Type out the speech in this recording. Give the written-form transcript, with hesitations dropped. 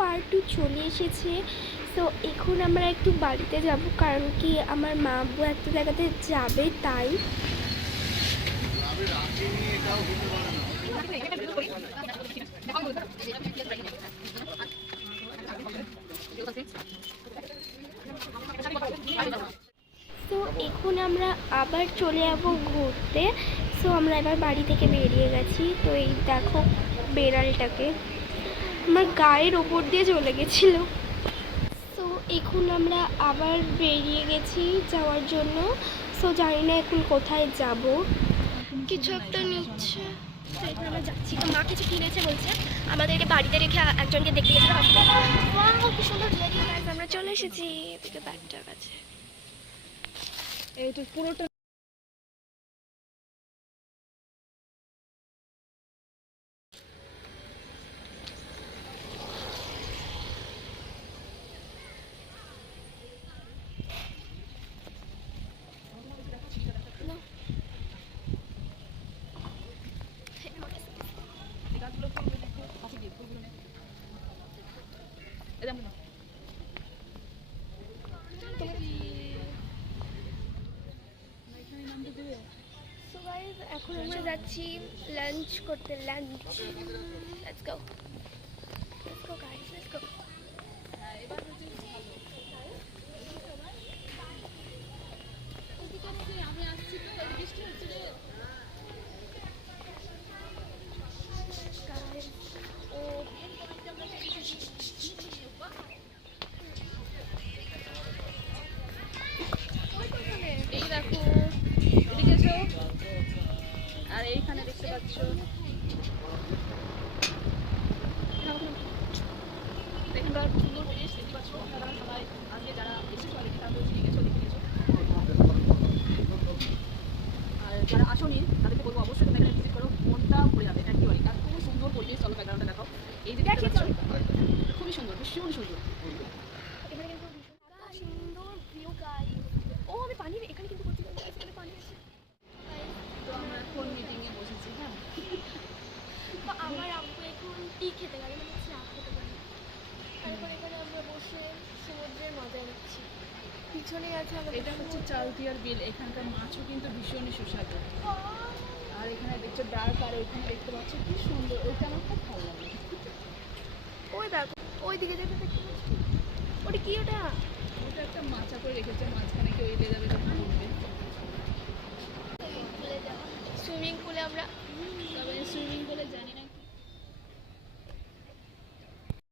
Part 2 চলে এসেছে। তো এখন আমরা একটু বাড়িতে যাব, কারণ কি আমার মা আব্বু একটা জায়গাতে যাবে, তাই। তো এখন আমরা আবার চলে যাব ঘুরতে। সো আমরা এবার বাড়ি থেকে বেরিয়ে গেছি। তো এই দেখো বেড়ালটাকে, আমার গায়ের ওপর দিয়ে চলে গেছিলো। সো এখন আমরা আবার বেরিয়ে গেছি যাওয়ার জন্য। সো জানি না এখন কোথায় যাব, কিছু একটা নিচ্ছে। তো এখন আমরা যাচ্ছি, তো মা কিছু কিনেছে বলছে, আমাদেরকে বাড়িতে রেখে একজনকে দেখতে গেছে। কি সুন্দর রেডি গাইস, আমরা চলে এসেছি এদিকে ব্যাগটার কাছে। এইটা পুরোটা এখন আমরা যাচ্ছি লাঞ্চ করতে। Lunch, let's go, let's go guys, let's go. এই দেখো, এদিকে এসো। আর এইখানে দেখতে পাচ্ছ এখানটা সুন্দর পরিবেশ দেখতে পাচ্ছ। আপনারা সবাই আজকে যারা এসেছো অলরেডি তারা দেখে গেছো, দেখে গেছো। আর যারা আসোনি তাদেরকে বলবো অবশ্যই তোমরা এখানে ভিজিট করো, মনটা ভরে যাবে। একেবারে আর খুব সুন্দর পরিবেশ। চলো ব্যাকগ্রাউন্ডটা দেখাও। এই যে দেখতে পাচ্ছ খুবই সুন্দর, ভীষণ সুন্দর। সুন্দর ভিউ গাইস। ও আমি পানি এখানে কিন্তু করতে পারবো, এখানে পানি আছে। তো আমরা এখন মিটিংয়ে বসেছি। হ্যাঁ, তো আমার আব্বু এখন টি খেতে গেলে, মানে চা খেতে গেলে। তারপর এখানে আমরা বসে সমুদ্রের মজা নিচ্ছি। পিছনে আছে আমাদের, এটা হচ্ছে চালতিয়ার বিল। এখানকার মাছও কিন্তু ভীষণই সুস্বাদু। আর এখানে দেখছো ডার্ক, আর ওইখানে দেখতে পাচ্ছ কি সুন্দর। ওইটা আমার খুব ভালো লাগে। ওই দেখো ওই দিকে যেতে দেখতে পাচ্ছি, ওটা কি? ওটা ওটা একটা মাচা করে রেখেছে, মাঝখানে কেউ এলে যাবে তখন উঠবে। সুইমিং পুলে আমরা তবে সুইমিং পুলে জানি না